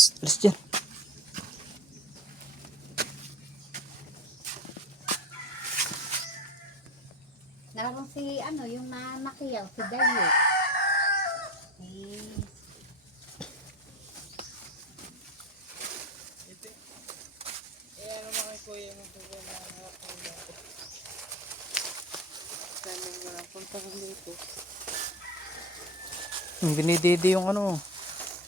Alis dyan. Narang si ano, yung nakiyaw, si Dayo. Ano mga kuya mo po na harap ng dati. Sana mo lang punta kang dito. Binididi yung ano.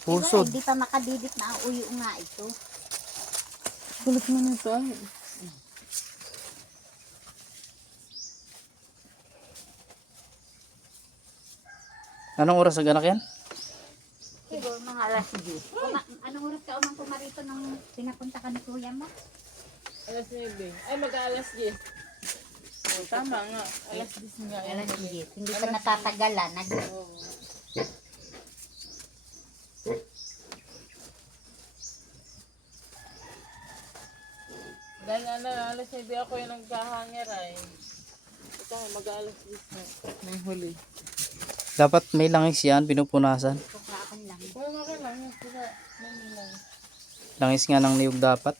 Pusod. Hindi pa makadidit na ang uyo nga ito. Kulit mo nito ay. Anong oras ang anak yan? Siguro mga alas 10. Anong oras ka unang pumarito nung pinapunta ka ni kuya mo? Alas 9. Ay mag-alas 10. Oh, tama nga. Alas 10 nga. Alas 10. Hindi pa natatagalan. Oo. Dahil ano, alas 9 ako yung nagkahangir ay. Ito mag-alas 10 na. May huli. Dapat may langis yan, pinupunasan. Kukaan lang. Oo nga ka lang. Sila, may lang. Langis nga ng niyog dapat.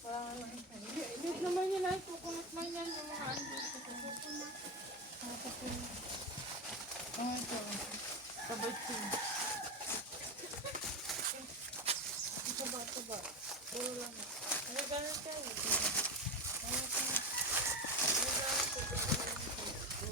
Parang ano. Hindi naman yun ay kukunot lang yan. Yung mga andito. Oh, ito. Sabay siya. Taba. Puro lang. Ano ganun kayo? Ano ganun?